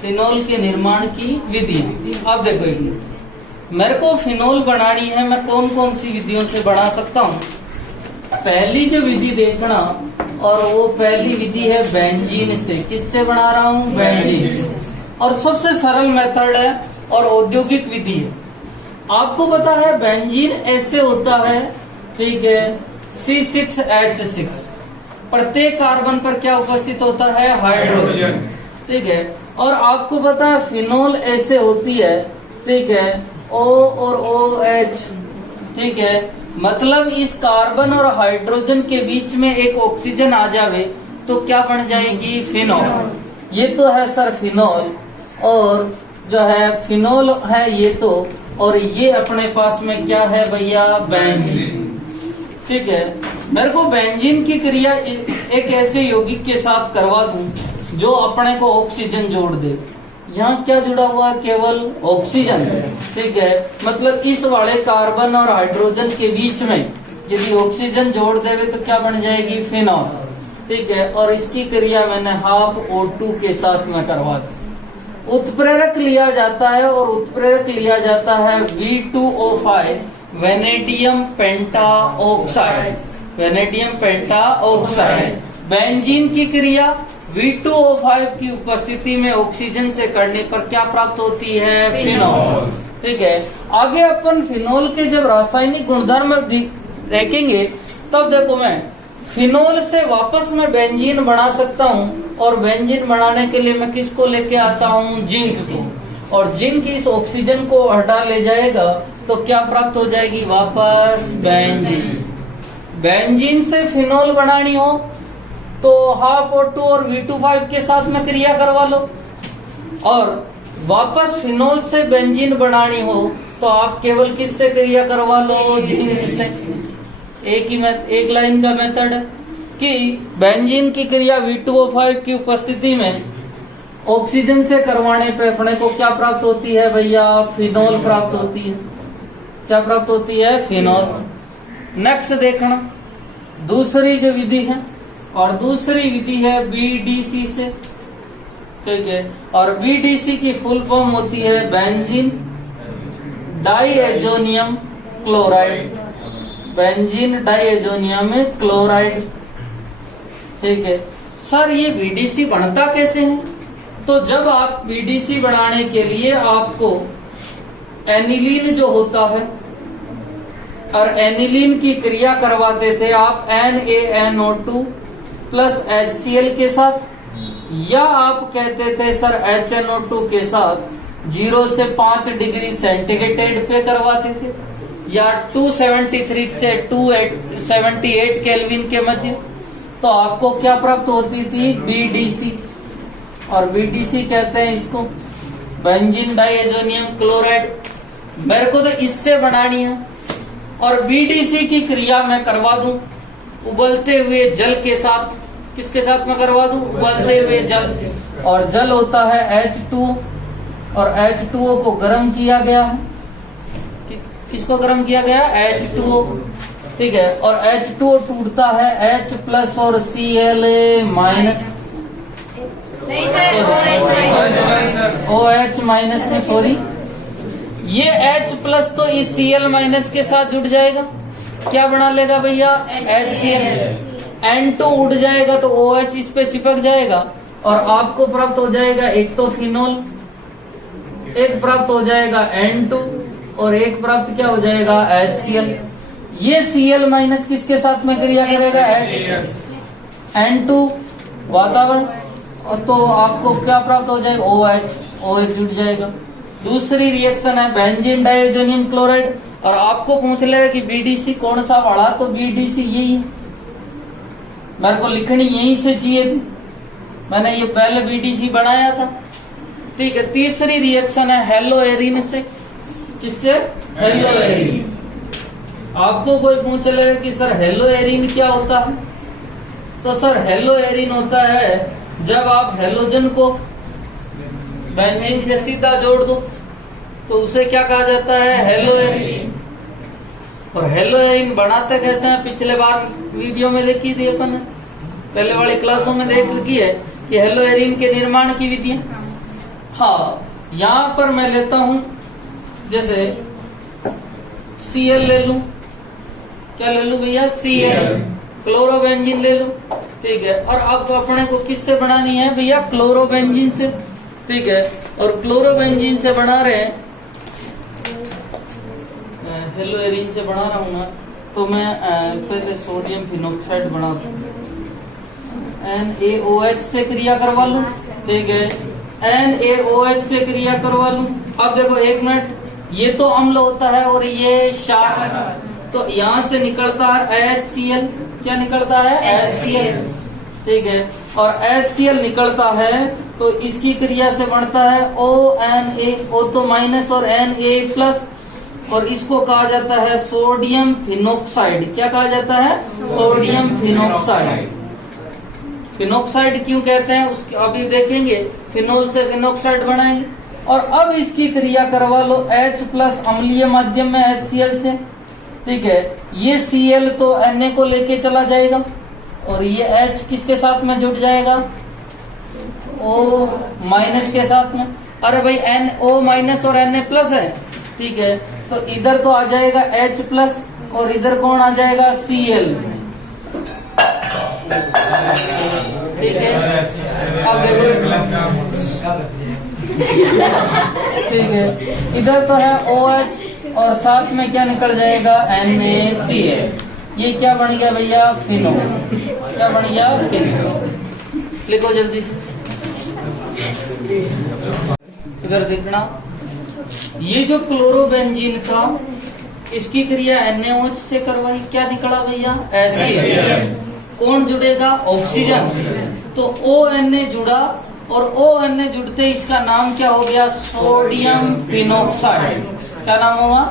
Phenol के निर्माण की विधि। अब देखो एक मिनट, मेरे को फिनोल बनानी है, मैं कौन कौन सी विधियों से बना सकता हूँ। पहली जो विधि देखना, और वो पहली विधि है बेंजीन से। किससे बना रहा हूँ? बेंजीन से। और सबसे सरल मेथड है और औद्योगिक विधि है। आपको पता है बेंजीन ऐसे होता है, ठीक है, C6H6। प्रत्येक कार्बन पर क्या उपस्थित होता है? हाइड्रोजन, ठीक है। और आपको पता है फिनोल ऐसे होती है, ठीक है, O और OH, ठीक है। मतलब इस कार्बन और हाइड्रोजन के बीच में एक ऑक्सीजन आ जावे तो क्या बन जाएगी? फिनोल। ये तो है सर फिनोल, और जो है फिनोल है ये तो, और ये अपने पास में क्या है भैया? बेंजीन, ठीक है। मेरे को बेंजीन की क्रिया एक ऐसे यौगिक के साथ करवा दूं जो अपने को ऑक्सीजन जोड़ दे। यहाँ क्या जुड़ा हुआ है? केवल ऑक्सीजन, ठीक है। मतलब इस वाले कार्बन और हाइड्रोजन के बीच में यदि ऑक्सीजन जोड़ देवे तो क्या बन जाएगी? फिनोल, ठीक है। और इसकी क्रिया मैंने हाफ O2 के साथ में करवा दी। उत्प्रेरक लिया जाता है, और उत्प्रेरक लिया जाता है V2O5, वेनेडियम पेंटा ऑक्साइड। वेनेडियम पेंटा ऑक्साइड। बेंजीन की क्रिया V2O5 की उपस्थिति में ऑक्सीजन से करने पर क्या प्राप्त होती है? फिनोल, ठीक है। आगे अपन फिनोल के जब रासायनिक गुणधर्म देखेंगे तब देखो मैं फिनोल से वापस मैं बेंजीन बना सकता हूँ, और बेंजीन बनाने के लिए मैं किसको लेके आता हूँ? जिंक को। और जिंक इस ऑक्सीजन को हटा ले जाएगा तो क्या प्राप्त हो जाएगी? वापस बेंजीन। बेंजीन से फिनोल बनानी हो तो हाफ O2 और V2O5 के साथ में क्रिया करवा लो, और वापस फिनोल से बेंजीन बनानी हो तो आप केवल किससे क्रिया करवा लो? जिंक से। एक लाइन का मेथड है कि बेंजीन की क्रिया V2O5 की उपस्थिति में ऑक्सीजन से करवाने पे अपने को क्या प्राप्त होती है भैया? फिनोल प्राप्त होती है। क्या प्राप्त होती है? फिनोल। नेक्स्ट देखना दूसरी जो विधि है, और दूसरी विधि है BDC से, ठीक है। और BDC की फुल फॉर्म होती है benzene diazonium chloride. Benzene diazonium chloride, ठीक है। सर ये BDC बनता कैसे है? तो जब आप BDC बनाने के लिए आपको एनिलीन जो होता है, और एनिलीन की क्रिया करवाते थे आप NaNO2 प्लस HCl के साथ, या आप कहते थे सर HNO2 के साथ 0 से 5 डिग्री सेंटीग्रेड पे करवाते थे, या 273 से 278 केल्विन के मध्य। तो आपको क्या प्राप्त होती थी? BDC। और BDC कहते हैं इसको बेंजीन डाइएजोनियम क्लोराइड। मेरे को तो इससे बनानी है, और BDC की क्रिया मैं करवा दूं उबलते हुए जल के साथ। किसके साथ मैं करवा दूं? उबलते हुए जल। और जल होता है H2, और H2O को गर्म किया गया है। किसको गर्म किया गया? H2O, ठीक है। और H2O टूटता है H प्लस और Cl माइनस, OH माइनस में, सॉरी, ये H प्लस तो इस Cl माइनस के साथ जुड़ जाएगा, क्या बना लेगा भैया? HCl। N2 उड़ जाएगा तो OH इस पे चिपक जाएगा, और आपको प्राप्त हो जाएगा एक तो फिनोल, एक प्राप्त हो जाएगा N2, और एक प्राप्त क्या हो जाएगा? HCl। ये Cl माइनस किसके साथ में क्रिया करेगा? H। N2 वातावरण, और तो आपको क्या प्राप्त हो जाएगा? OH जुड़ जाएगा। दूसरी रिएक्शन है बेंजीन डाइएजोनियम क्लोराइड, और आपको पूछ लेगा कि BDC कौन सा वाला, तो BDC यही है। मेरे को लिखनी यहीं से चाहिए थी, मैंने ये पहले BDC बनाया था, ठीक है। तीसरी रिएक्शन है हेलो एरिन से। किससे? Hello Erin. आपको कोई पूछ लेगा कि सर हेलो एरिन क्या होता है, तो सर हेलो एरिन होता है जब आप हेलोजन को बेंजीन से सीधा जोड़ दो तो उसे क्या कहा जाता है? Hello Erin. और हेलो एरिन बनाते कैसे हैं? पिछले बार वीडियो में देखी थी अपन ने, पहले वाली क्लासों में देख रखी है कि हेलो एरिन के निर्माण की विधियां। हाँ, यहाँ पर मैं लेता हूं जैसे Cl ले लूं, क्या ले लूं भैया, Cl, क्लोरोबेंजीन ले लूं, ठीक है। और अब अपने को किससे बनानी है भैया, क्लोरोबेंजीन से, ठीक है। और क्लोरोबेंजीन से बना रहे हैं, हेलो एरिन से बना रहा हूं ना, तो मैं पहले सोडियम फिनोक्साइड बना दूं, NaOH से क्रिया करवा लूं, ठीक है। NaOH से क्रिया करवा लूं। अब देखो एक मिनट, ये तो अम्ल होता है और ये क्षार, तो यहाँ से निकलता है HCl, क्या निकलता है, HCl, ठीक है। और HCl निकलता है तो इसकी क्रिया से बनता है ONA, O तो माइनस और Na प्लस, और इसको कहा जाता है सोडियम फिनोक्साइड। क्या कहा जाता है, सोडियम फिनोक्साइड। फिनोक्साइड क्यों कहते हैं उसके अभी देखेंगे, फिनोल से फिनोक्साइड बनाएंगे। और अब इसकी क्रिया करवा लो H प्लस अम्लीय माध्यम में HCl से, ठीक है। ये Cl तो Na को लेके चला जाएगा और ये H किसके साथ में जुड़ जाएगा, O माइनस के साथ में। अरे भाई NO माइनस और Na प्लस है, ठीक है। तो इधर तो आ जाएगा H प्लस और इधर कौन आ जाएगा, Cl, ठीक है। अब देखो, ठीक है, इधर तो है OH और साथ में क्या निकल जाएगा, NaCl। ये क्या बन गया भैया, फिनोल। क्या बन गया, फिनोल। लिखो जल्दी से, इधर देखना, ये जो क्लोरोबेंजीन था इसकी क्रिया NaOH से करवाई, क्या निकला भैया, HCl। कौन जुड़ेगा, ऑक्सीजन, तो ONa जुड़ा और ONa जुड़ते इसका नाम क्या हो गया, सोडियम फिनोक्साइड। क्या नाम होगा,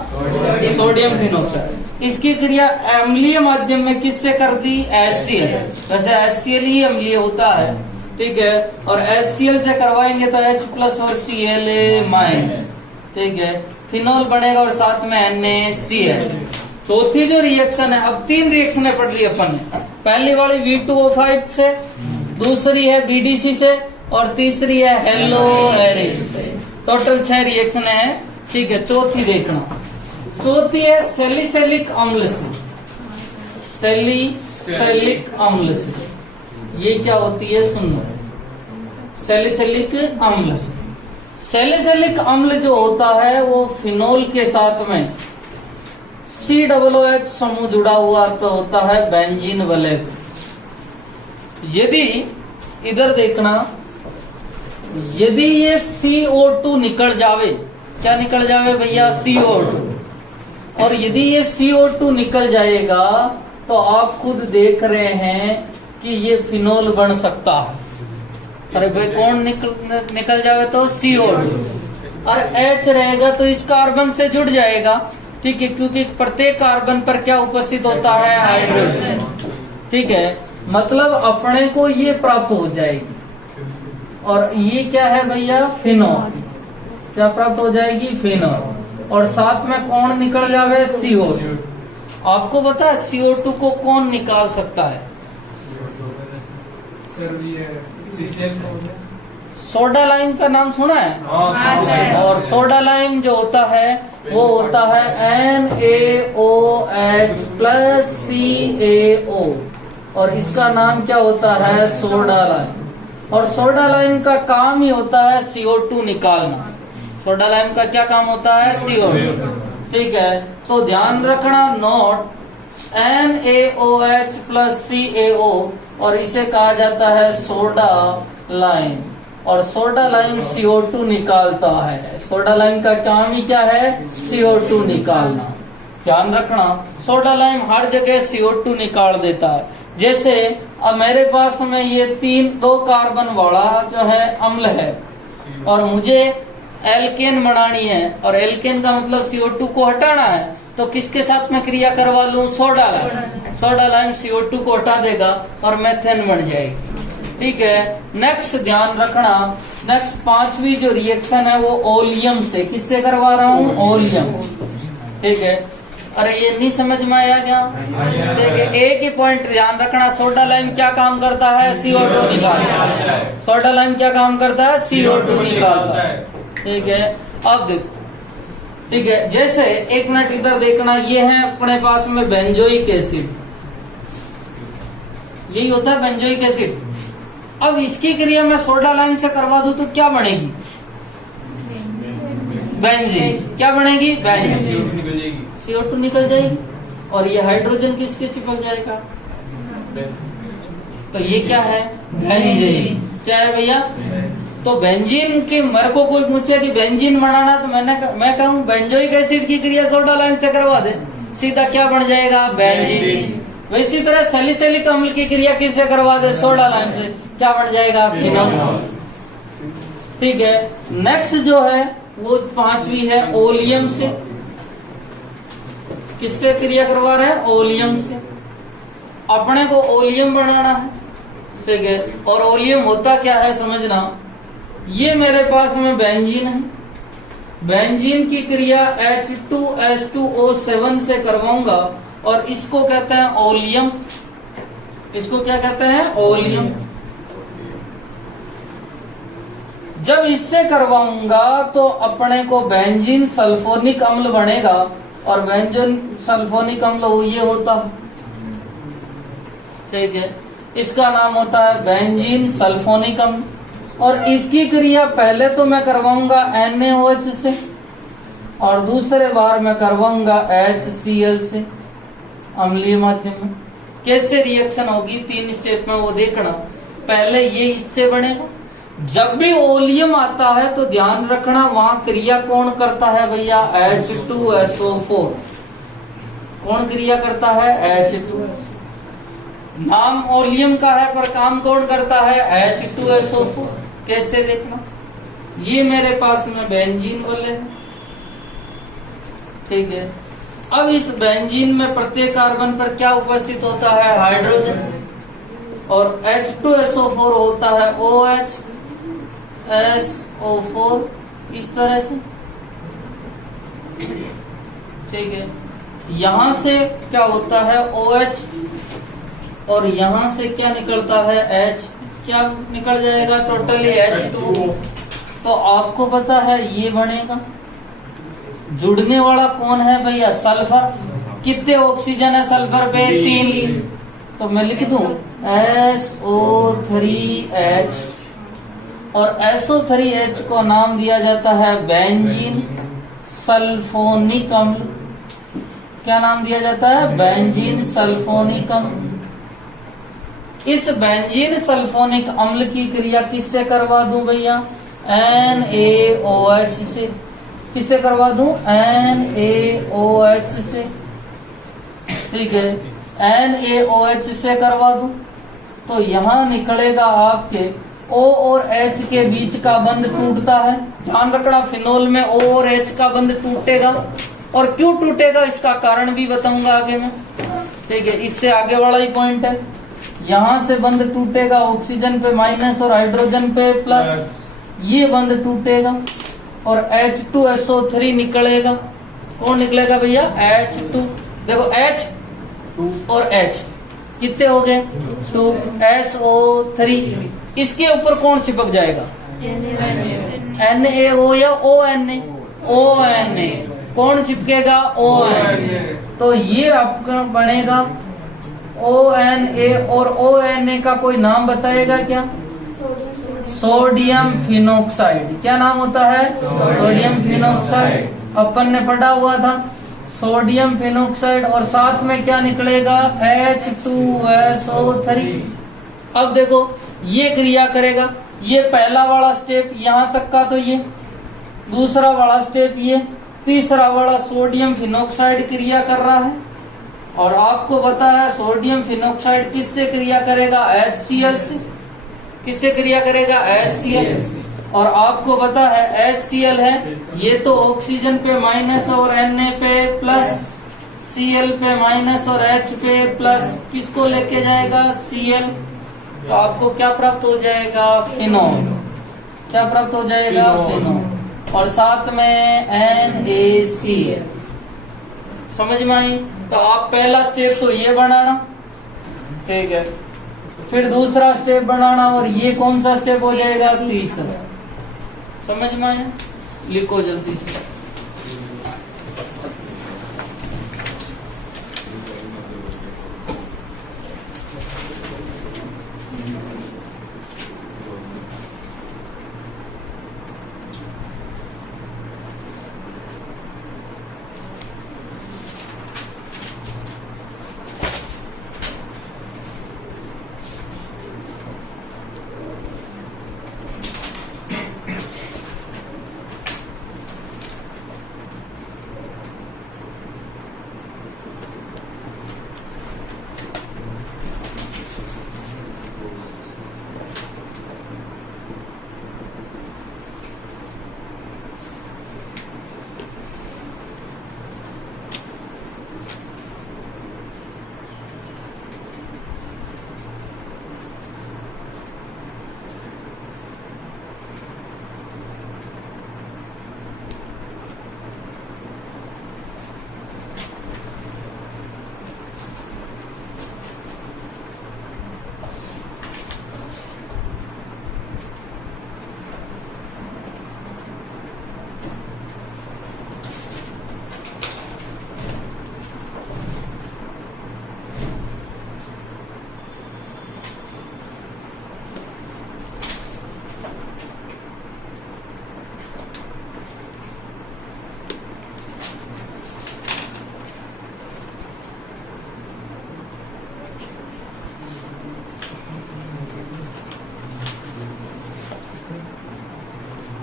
सोडियम फिनोक्साइड। इसकी क्रिया अम्लीय माध्यम में किससे कर दी, HCl। वैसे HCl ही अम्लीय होता है, ठीक है। और HCl से करवाएंगे तो H प्लस और Cl माइनस, ठीक है। फिनोल बनेगा और साथ में NaCl। चौथी जो रिएक्शन है, अब 3 रिएक्शनें पढ़ ली अपन ने। पहली वाली V2O5 से, दूसरी है BDC से और तीसरी है हेलो एरिन से। टोटल 6 रिएक्शन है, ठीक है। चौथी देखना, चौथी है सैलिसिलिक अम्ल से, सैलिसिलिक अम्ल से। ये क्या होती है, सुनो, सैलिसिलिक अम्ल से। सैलिसिलिक अम्ल जो होता है वो फिनोल के साथ में COOH समूह जुड़ा हुआ तो होता है बेंजीन वलय। यदि इधर देखना, यदि ये CO2 निकल जावे, क्या निकल जावे भैया, CO2, और यदि ये CO2 निकल जाएगा तो आप खुद देख रहे हैं कि ये फिनोल बन सकता है। अरे भाई कौन निकल जावे तो CO2, और H रहेगा तो इस कार्बन से जुड़ जाएगा, ठीक है, क्योंकि प्रत्येक कार्बन पर क्या उपस्थित होता है, हाइड्रोजन, ठीक है। मतलब अपने को ये प्राप्त हो जाएगी, और ये क्या है भैया, फिनोल। क्या प्राप्त हो जाएगी, फिनोल, और साथ में कौन निकल जावे, CO2। आपको पता है CO2 को कौन निकाल सकता है, सोडा लाइम का नाम सुना है। और सोडा लाइम जो होता है वो होता है NaOH प्लस CaO, और इसका नाम क्या होता है, सोडा लाइम। और सोडा लाइम का काम ही होता है CO2 निकालना। सोडा लाइम का क्या काम होता है, CO2, ठीक है। तो ध्यान रखना, नोट, NaOH प्लस CaO, और इसे कहा जाता है सोडा लाइम। और सोडा लाइम CO2 निकालता है। सोडा लाइम का काम ही क्या है, CO2 निकालना। ध्यान रखना, सोडा लाइम हर जगह CO2 निकाल देता है। जैसे अब मेरे पास में ये 2 कार्बन वाला जो है अम्ल है, और मुझे एल्केन बनानी है, और एल्केन का मतलब CO2 को हटाना है, तो किसके साथ में क्रिया करवा लूं, soda lime. Soda lime CO2 को हटा देगा और मेथेन बन जाएगी, ठीक है। नेक्स्ट ध्यान रखना, नेक्स्ट 5वीं जो रिएक्शन है वो ओलियम से, किससे करवा रहा हूँ, ओलियम, ठीक है। अरे ये नहीं समझ में आया क्या? देखिए एक ही पॉइंट ध्यान रखना, सोडा लाइम क्या काम करता है? CO2 निकालता है। सोडा लाइम क्या काम करता है? CO2 निकालता है। ठीक है, अब देखो, ठीक है, जैसे एक मिनट इधर देखना, ये है अपने पास में बेंजोइक एसिड, यही होता है बेंजोइक एसिड। अब इसकी क्रिया मैं सोडा लाइम से करवा दूं तो क्या बनेगी? बेंजीन। क्या बनेगी? बेंजीन। CO2 निकल जाएगी और ये हाइड्रोजन किसके चिपक जाएगा? तो ये क्या है? बेंजीन। क्या है भैया? तो बेंजीन के, मेरे को कोई पूछे कि बेंजीन बनाना, तो मैं कहूँ बेंजोइक एसिड की क्रिया सोडा लाइम से करवा दे, सीधा क्या बन जाएगा? बेंजीन। वैसी तरह सैलिसिलिक अम्ल की क्रिया किससे करवा दे? सोडा लाइम से, क्या बन जाएगा? फिनोल। ठीक है, नेक्स्ट जो है वो पांचवी है ओलियम से। किससे क्रिया करवा रहे हैं? ओलियम से। अपने को ओलियम बनाना है, ठीक है, और ओलियम होता क्या है समझना। ये मेरे पास में बेंजीन है, बेंजीन की क्रिया H2S2O7 से करवाऊंगा और इसको कहते हैं ओलियम। इसको क्या कहते हैं? ओलियम। जब इससे करवाऊंगा तो अपने को बेंजीन सल्फोनिक अम्ल बनेगा और बेंजीन सल्फोनिक अम्ल ये होता है, ठीक है, इसका नाम होता है बेंजीन सल्फोनिक अम्ल। और इसकी क्रिया पहले तो मैं करवाऊंगा NaOH से और दूसरे बार मैं करवाऊंगा HCl से, अम्लीय माध्यम में। कैसे रिएक्शन होगी 3 स्टेप में वो देखना। पहले ये इससे बनेगा। जब भी ओलियम आता है तो ध्यान रखना वहां क्रिया कौन करता है भैया? H2SO4। कौन क्रिया करता है? H2। नाम ओलियम का है पर काम कौन करता है? H2SO4। कैसे देखना? ये मेरे पास में बेंजीन वाले हैं, ठीक है। अब इस बेंजीन में प्रत्येक कार्बन पर क्या उपस्थित होता है? हाइड्रोजन। और H2SO4 होता है OH SO4, इस तरह से, ठीक है। यहां से क्या होता है? OH, और यहां से क्या निकलता है? H। क्या निकल जाएगा? Totally H2। तो आपको पता है ये बनेगा। जुड़ने वाला कौन है भैया? सल्फर। कितने ऑक्सीजन है सल्फर पे? 3। तो मैं लिख दूं SO3H, और SO3H को नाम दिया जाता है बेंजीन सल्फोनिक अम्ल। क्या नाम दिया जाता है? बेंजीन सल्फोनिक अम्ल। इस बेंजीन सल्फोनिक अम्ल की क्रिया किससे करवा दूं भैया? NaOH से। किससे करवा दूं? NaOH से, ठीक है, NaOH से करवा दूं तो यहां निकलेगा आपके O और H के बीच का बंध टूटता है। ध्यान रखना, फिनोल में O और H का बंध टूटेगा, और क्यों टूटेगा इसका कारण भी बताऊंगा आगे में, ठीक है। इससे आगे वाला ही पॉइंट है। यहां से बंध टूटेगा, ऑक्सीजन पे माइनस और हाइड्रोजन पे प्लस, ये बंध टूटेगा और H2SO3 निकलेगा। कौन निकलेगा भैया? H2। देखो H और H कितने हो गए? 2। SO3, इसके ऊपर कौन चिपक जाएगा? NaO या ONA? ONA। कौन चिपकेगा? ONA। तो ये आपका बनेगा ONA, और ONA का कोई नाम बताएगा क्या? Sodium phenoxide. क्या नाम होता है? Sodium phenoxide. अपन ने पढ़ा हुआ था सोडियम फिनोक्साइड, और साथ में क्या निकलेगा? H2SO3। अब देखो ये क्रिया करेगा, ये पहला वाला स्टेप यहाँ तक का, तो ये दूसरा वाला स्टेप, ये तीसरा वाला सोडियम फिनोक्साइड क्रिया कर रहा है। और आपको पता है सोडियम फिनोक्साइड किससे क्रिया करेगा? HCl से। किससे क्रिया करेगा? HCl। और आपको पता है HCl है, ये तो ऑक्सीजन पे माइनस और Na पे प्लस, Cl पे माइनस और H पे प्लस, किसको लेके जाएगा? Cl। तो आपको क्या प्राप्त हो जाएगा? फिनोल। क्या प्राप्त हो जाएगा? फिनोल। और साथ में NaCl। समझ में आई? तो आप पहला स्टेप तो ये बनाना, ठीक है, फिर दूसरा स्टेप बनाना, और ये कौन सा स्टेप हो जाएगा? तीसरा। समझ में आया? लिखो जल्दी से।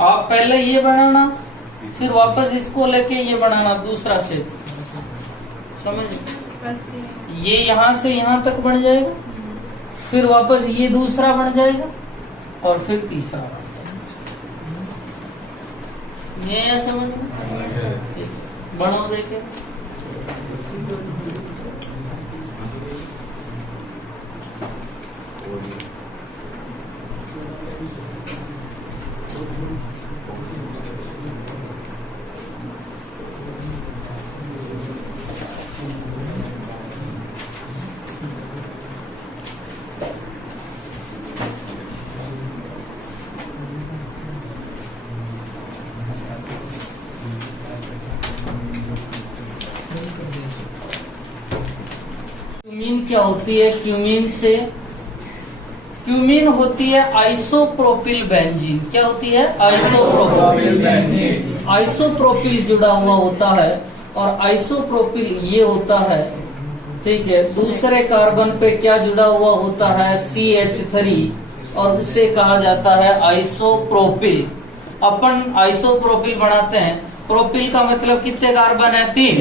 आप पहले ये बनाना, फिर वापस इसको लेके ये बनाना, दूसरा स्टेप। समझ? ये यहाँ से यहाँ तक बन जाएगा, फिर वापस ये दूसरा बन जाएगा, और फिर तीसरा बन जाएगा। ये या समझ में? बनो देखे। क्यूमीन क्या होती है? क्यूमीन होती है आइसोप्रोपिल बेंजीन। क्या होती है? Isopropyl benzene. आइसोप्रोपिल जुड़ा हुआ होता है, और आइसोप्रोपिल ये होता है, ठीक है। दूसरे कार्बन पे क्या जुड़ा हुआ होता है? CH3, और उसे कहा जाता है आइसोप्रोपिल। अपन आइसोप्रोपिल बनाते हैं, प्रोपिल का मतलब कितने कार्बन है? 3,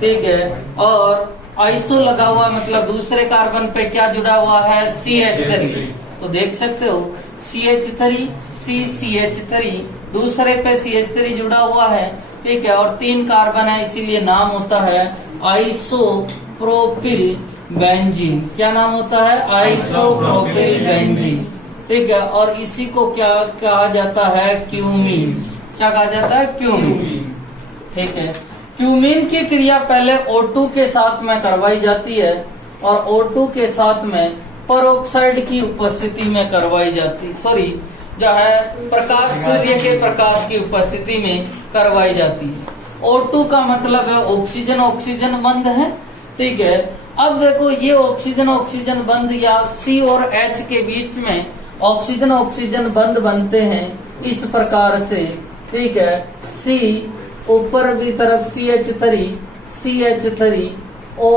ठीक है। और आइसो लगा हुआ मतलब दूसरे कार्बन पे क्या जुड़ा हुआ है? CH3। तो देख सकते हो CH3, CH3, दूसरे पे CH3 जुड़ा हुआ है, ठीक है, और 3 कार्बन है, इसीलिए नाम होता है आइसोप्रोपिल बेंजीन। क्या नाम होता है? आइसोप्रोपिल बेंजीन, ठीक है। और इसी को क्या कहा जाता है? क्यूमीन। क्या कहा जाता है? क्यूमीन, ठीक है। क्यूमीन की क्रिया पहले O2 के साथ में करवाई जाती है, और O2 के साथ में परोक्साइड की उपस्थिति में करवाई जाती, सॉरी जो है प्रकाश, सूर्य के प्रकाश की उपस्थिति में करवाई जाती है। O2 का मतलब है ऑक्सीजन, ऑक्सीजन बंध है, ठीक है। अब देखो ये ऑक्सीजन ऑक्सीजन बंध या C और H के बीच में ऑक्सीजन ऑक्सीजन बंध बनते हैं इस प्रकार से, ठीक है। C ऊपर की तरफ CH3 O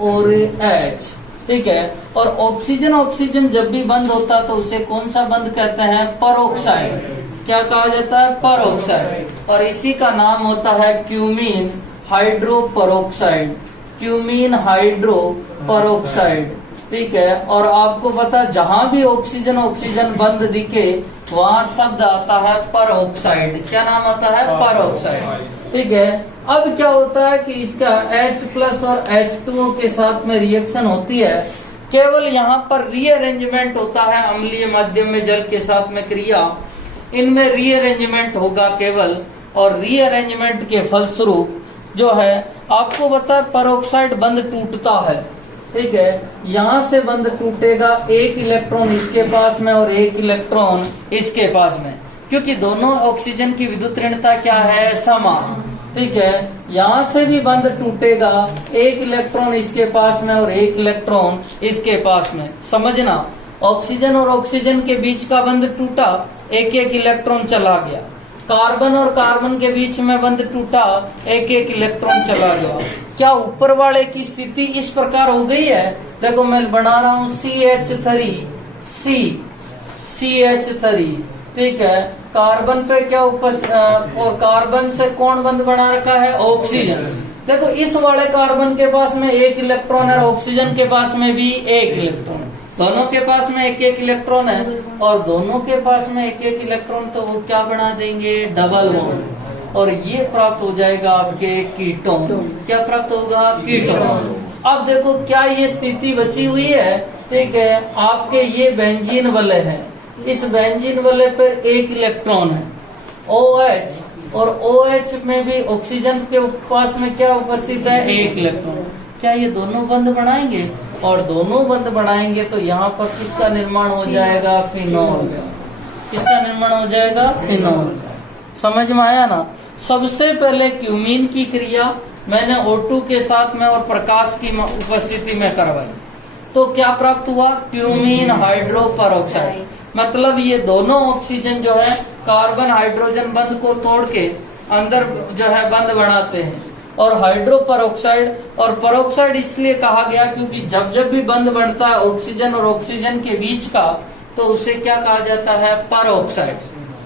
और H, ठीक है। और ऑक्सीजन ऑक्सीजन जब भी बंद होता तो उसे कौन सा बंध कहते हैं? परोक्साइड। क्या कहा जाता है? परोक्साइड। और इसी का नाम होता है क्यूमीन हाइड्रोपरोक्साइड। क्यूमीन हाइड्रोपरोक्साइड, ठीक है। और आपको पता, जहां भी ऑक्सीजन ऑक्सीजन बंद दिखे वहां शब्द आता है परोक्साइड। क्या नाम आता है? परोक्साइड, ठीक है। अब क्या होता है कि इसका H+ और H2O के साथ में रिएक्शन होती है, केवल यहाँ पर रीअरेंजमेंट होता है। अम्लीय माध्यम में जल के साथ में क्रिया, इनमें रीअरेंजमेंट होगा केवल, और रीअरेंजमेंट के फलस्वरूप जो है आपको बता परोक्साइड बंध टूटता है, ठीक है। यहाँ से बंध टूटेगा, एक इलेक्ट्रॉन इसके पास में और एक इलेक्ट्रॉन इसके पास में, क्योंकि दोनों ऑक्सीजन की विद्युत ऋणता क्या है, समान, ठीक है। यहाँ से भी बंध टूटेगा, एक इलेक्ट्रॉन इसके पास में और एक इलेक्ट्रॉन इसके पास में। समझना, ऑक्सीजन और ऑक्सीजन के बीच का बंध टूटा, एक एक इलेक्ट्रॉन चला गया। कार्बन और कार्बन के बीच में बंध टूटा, एक एक इलेक्ट्रॉन चला गया। क्या ऊपर वाले की स्थिति इस प्रकार हो गई है? देखो मैं बना रहा हूं CH3, ठीक है। कार्बन पे क्या और कार्बन से कौन बंध बना रखा है, ऑक्सीजन। देखो इस वाले कार्बन के पास में एक इलेक्ट्रॉन है, ऑक्सीजन के पास में भी एक इलेक्ट्रॉन, दोनों के पास में एक एक इलेक्ट्रॉन है, और दोनों के पास में एक एक इलेक्ट्रॉन, तो वो क्या बना देंगे, डबल बॉन्ड, और ये प्राप्त हो जाएगा आपके कीटोन। क्या प्राप्त होगा, कीटोन। अब देखो क्या ये स्थिति बची हुई है, ठीक है। आपके ये बेंजीन वाले है, इस बेंजीन वाले पर एक इलेक्ट्रॉन है OH, और OH में भी ऑक्सीजन के पास में क्या उपस्थित है, एक इलेक्ट्रॉन। क्या ये दोनों बंध बनाएंगे? और दोनों बंध बनाएंगे तो यहाँ पर किसका निर्माण हो जाएगा, फिनॉल। किसका निर्माण हो जाएगा, फिनॉल। समझ में आया ना। सबसे पहले क्यूमीन की क्रिया मैंने O2 के साथ में और प्रकाश की उपस्थिति में करवाई, तो क्या प्राप्त हुआ, क्यूमीन हाइड्रो परऑक्साइड। मतलब ये दोनों ऑक्सीजन जो है कार्बन हाइड्रोजन बंध को तोड़ के अंदर जो है बंध बनाते हैं, और हाइड्रो परऑक्साइड। और परऑक्साइड इसलिए कहा गया क्योंकि जब जब भी बंध बनता है ऑक्सीजन और ऑक्सीजन के बीच का, तो उसे क्या कहा जाता है, परऑक्साइड।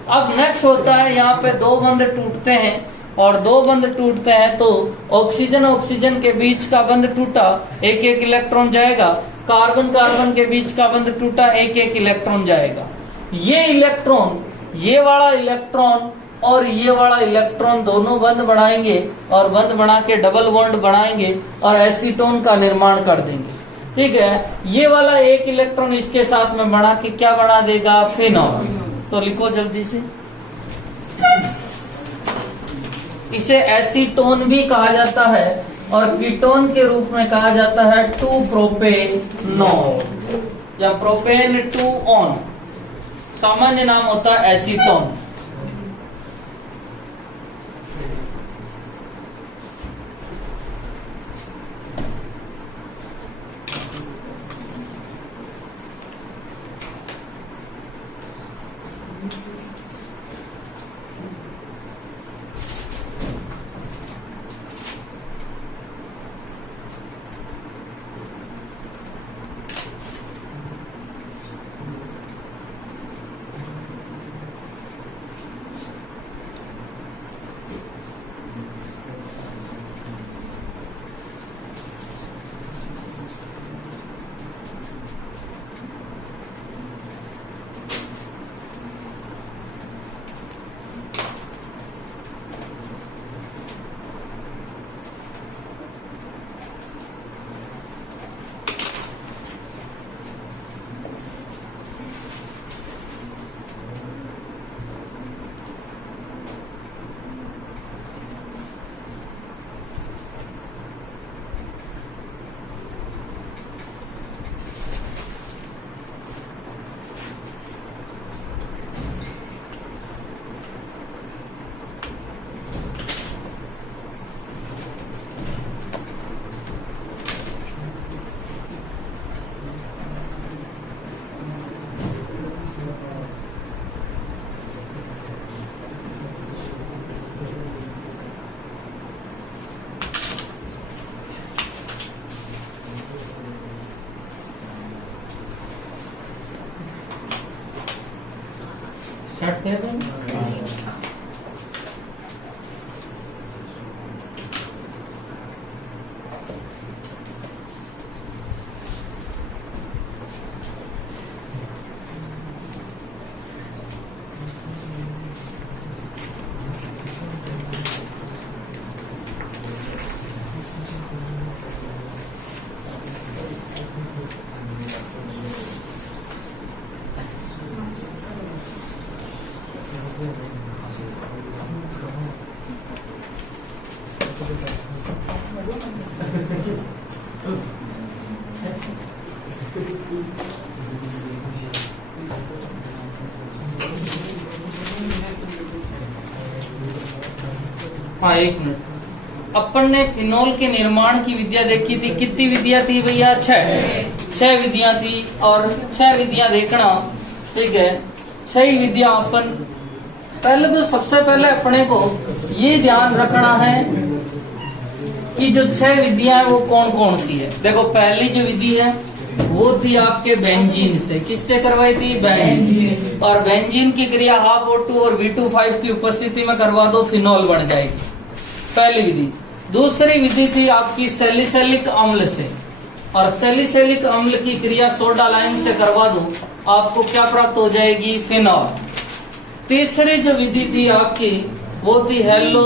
अब नेक्स्ट होता है, यहाँ पे दो बंध टूटते हैं, और दो बंध टूटते हैं तो ऑक्सीजन ऑक्सीजन के बीच का बंध टूटा, एक एक इलेक्ट्रॉन जाएगा। कार्बन कार्बन के बीच का बंध टूटा, एक एक इलेक्ट्रॉन जाएगा। ये इलेक्ट्रॉन, ये वाला इलेक्ट्रॉन और ये वाला इलेक्ट्रॉन दोनों बंध बनाएंगे, और बंध बना के डबल बॉन्ड बनाएंगे और एसीटोन का निर्माण कर देंगे, ठीक है। ये वाला एक इलेक्ट्रॉन इसके साथ में बना के क्या बना देगा, फिनॉल। तो लिखो जल्दी से, इसे एसीटोन भी कहा जाता है, और कीटोन के रूप में कहा जाता है 2-प्रोपेनॉल या प्रोपेन 2-ऑन। सामान्य नाम होता है एसीटोन। स्टार्ट कर दें। हाँ, एक मिनट। अपन ने फिनोल के निर्माण की विधियां देखी थी। कितनी विधियां थी भैया? 6 विधियां थी। और 6 विधियां देखना, ठीक है। 6 विधियां अपन पहले तो सबसे पहले अपने को ये ध्यान रखना है कि जो 6 विधियां है वो कौन कौन सी है। देखो, पहली जो विधि है वो थी आपके बेंजीन से। किससे करवाई थी? बेंजीन। और बेंजीन की क्रिया हाफ O2 और V2 5 की उपस्थिति में करवा दो, फिनोल बन जाएगी। पहली विधि। दूसरी विधि थी आपकी सैलिसिलिक अम्ल से। और सैलिसिलिक अम्ल की क्रिया सोडा लाइम से करवा दो, आपको क्या प्राप्त हो जाएगी? फिनॉल। तीसरी जो विधि थी आपकी वो थी हेलो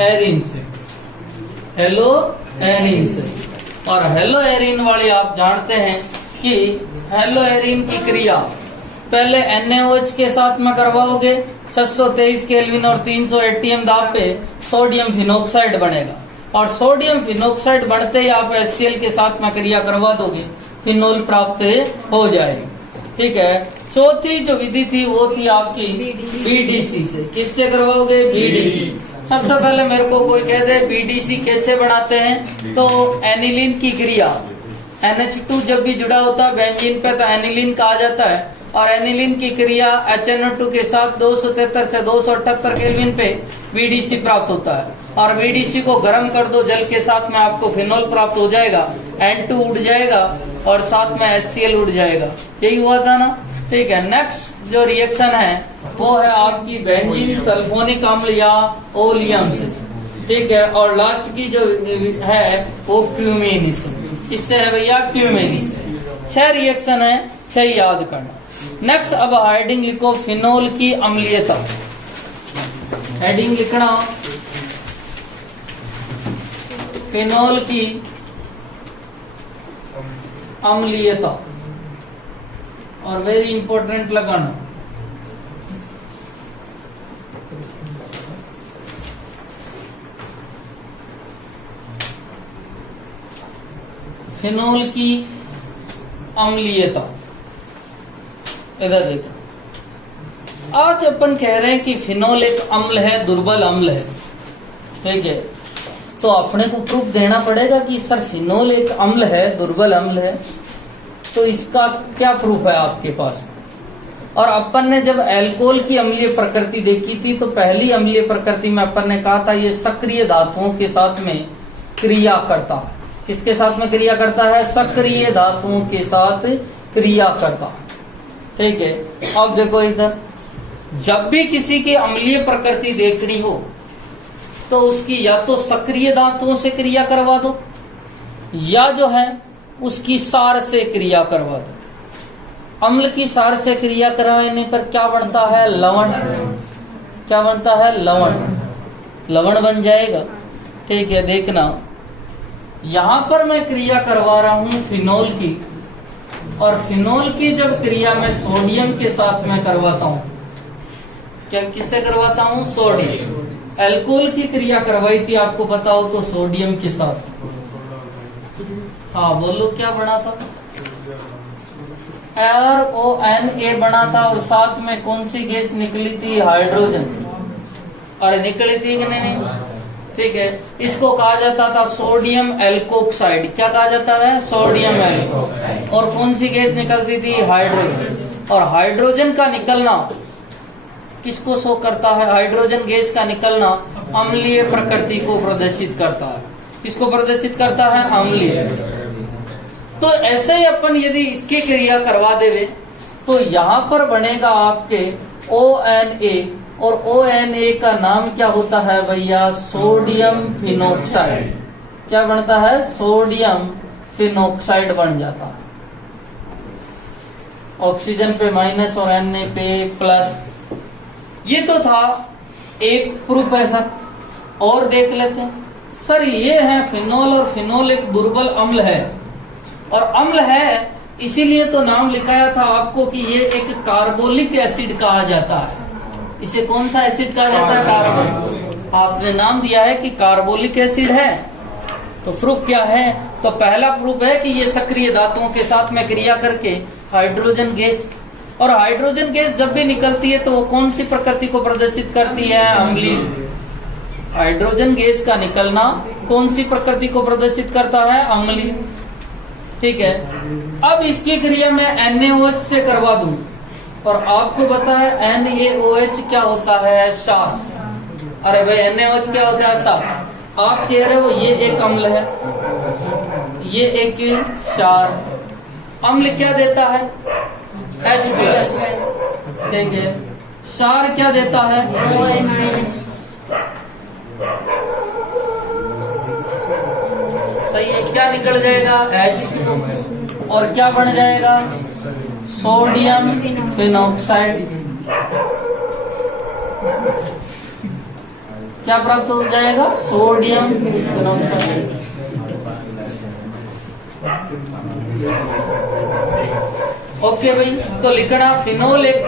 एरिन से। हेलो एरिन से। और हेलो एरिन वाली आप जानते हैं कि हेलो एरिन की क्रिया पहले NaOH के साथ में करवाओगे, 623 केल्विन और 300 ATM दाब पे सोडियम फिनोक्साइड बनेगा। और सोडियम फिनोक्साइड बढ़ते ही आप HCl के साथ में क्रिया करवा दोगे, फिनोल प्राप्त हो जाएगी। ठीक है। चौथी जो विधि थी वो थी आपकी BDC से। किससे करवाओगे? BDC। सबसे पहले मेरे को कोई कह दे BDC कैसे बनाते हैं, तो एनिलीन की क्रिया, NH2 जब भी जुड़ा होता है बेंजीन पे तो एनिलीन कहा जाता है। और एनिलीन की क्रिया HNO2 के साथ 273 से 278 केल्विन पे BDC प्राप्त होता है। और BDC को गर्म कर दो जल के साथ में, आपको फिनोल प्राप्त हो जाएगा। N2 उड़ जाएगा और साथ में HCl उड़ जाएगा। यही हुआ था ना? ठीक है। नेक्स्ट जो रिएक्शन है वो है आपकी बेंजीन सल्फोनिक अम्ल या ओलियम से। ठीक है। और लास्ट की जो है वो क्यूमेनी से। किससे है भैया? क्यूमेनी से। 6 रिएक्शन है, 6 याद करना। नेक्स्ट अब हेडिंग लिखो, फिनोल की अम्लीयता। हेडिंग लिखना, फिनोल की अम्लीयता। और वेरी इंपॉर्टेंट लगाना, फिनोल की अम्लीयता। इधर देखो, आज अपन कह रहे हैं कि फिनोल एक अम्ल है, दुर्बल अम्ल है। ठीक है। तो अपने को प्रूफ देना पड़ेगा कि सर फिनोल एक अम्ल है, दुर्बल अम्ल है। तो इसका क्या प्रूफ है आपके पास? और अपन ने जब अल्कोहल की अम्लीय प्रकृति देखी थी तो पहली अम्लीय प्रकृति में अपन ने कहा था ये सक्रिय धातुओं के साथ में क्रिया करता है। किसके साथ में क्रिया करता है? सक्रिय धातुओं के साथ क्रिया करता है। ठीक है। अब देखो इधर, जब भी किसी की अम्लीय प्रकृति देखनी हो तो उसकी या तो सक्रिय धातुओं से क्रिया करवा दो या जो है उसकी सार से क्रिया करवा दो। अम्ल की सार से क्रिया करवाने पर क्या बनता है? लवण। क्या बनता है? लवण। लवण बन जाएगा। ठीक है। देखना, यहां पर मैं क्रिया करवा रहा हूं फिनोल की, और फिनोल की जब क्रिया मैं सोडियम के साथ में करवाता हूं, क्या किससे करवाता हूं? सोडियम। अल्कोहल की क्रिया करवाई थी आपको पता हो तो सोडियम के साथ। हाँ बोलो, क्या बना था? RONA बना था। और साथ में कौन सी गैस निकली थी? हाइड्रोजन। और निकली थी कि नहीं? ठीक है। इसको कहा जाता था सोडियम एल्कोक्साइड। क्या कहा जाता है? Sodium alkoxide. और कौन सी गैस निकलती थी? हाइड्रोजन। और हाइड्रोजन का निकलना किसको शो करता है? हाइड्रोजन गैस का निकलना अम्लीय प्रकृति को प्रदर्शित करता है। किसको प्रदर्शित करता है? अम्लीय। तो ऐसे ही अपन यदि इसकी क्रिया करवा देवे तो यहाँ पर बनेगा आपके ONA। और ONA का नाम क्या होता है भैया? Sodium phenoxide. क्या बनता है? सोडियम फिनोक्साइड बन जाता है। ऑक्सीजन पे माइनस और Na पे प्लस। ये तो था एक प्रूफ है सर। और देख लेते हैं सर, ये है फिनोल। और फिनोल एक दुर्बल अम्ल है। और अम्ल है इसीलिए तो नाम लिखाया था आपको कि ये एक कार्बोलिक एसिड कहा जाता है। इसे कौन सा एसिड कहा जाता है? कार्बोलिक। आपने नाम दिया है कि कार्बोलिक एसिड है, तो प्रूफ क्या है? तो पहला प्रूफ है कि ये सक्रिय धातुओं के साथ में क्रिया करके हाइड्रोजन गैस, और हाइड्रोजन गैस जब भी निकलती है तो वो कौन सी प्रकृति को प्रदर्शित करती है? अम्लीय। हाइड्रोजन गैस का निकलना कौन सी प्रकृति को प्रदर्शित करता है? अम्लीय। ठीक है, अब इसकी क्रिया मैं NaOH से करवा दूं, और आपको पता है NaOH क्या होता है? क्षार। अरे भाई NaOH क्या होता है? क्षार। आप कह रहे हो ये एक अम्ल है, ये एक क्षार। अम्ल क्या देता है? H+। ठीक है, क्षार क्या देता है? सही है, क्या निकल जाएगा? H, और क्या बन जाएगा? Sodium phenoxide. क्या प्राप्त हो जाएगा? Sodium phenoxide. ओके भाई, तो लिखना फिनोल एक,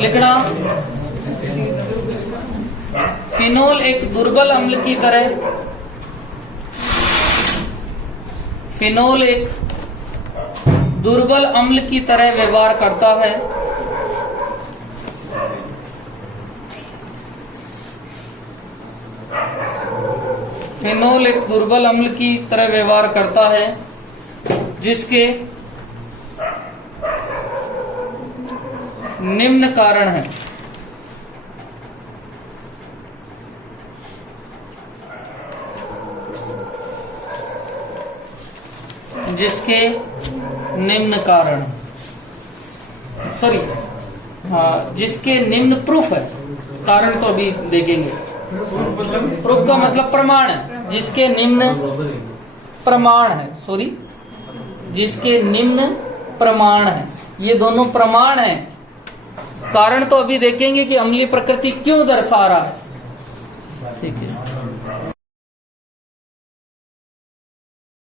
लिखना फिनोल एक दुर्बल अम्ल की तरह, फिनोल एक दुर्बल अम्ल की तरह व्यवहार करता है। फिनोल एक दुर्बल अम्ल की तरह व्यवहार करता है जिसके निम्न कारण है। जिसके निम्न कारण, सॉरी, हाँ, जिसके निम्न प्रूफ है। कारण तो अभी देखेंगे। प्रूफ का मतलब प्रमाण है, जिसके निम्न प्रमाण है, सॉरी, जिसके निम्न प्रमाण है। ये दोनों प्रमाण है। कारण तो अभी देखेंगे कि अम्लीय प्रकृति क्यों दर्शा रहा है। ठीक है।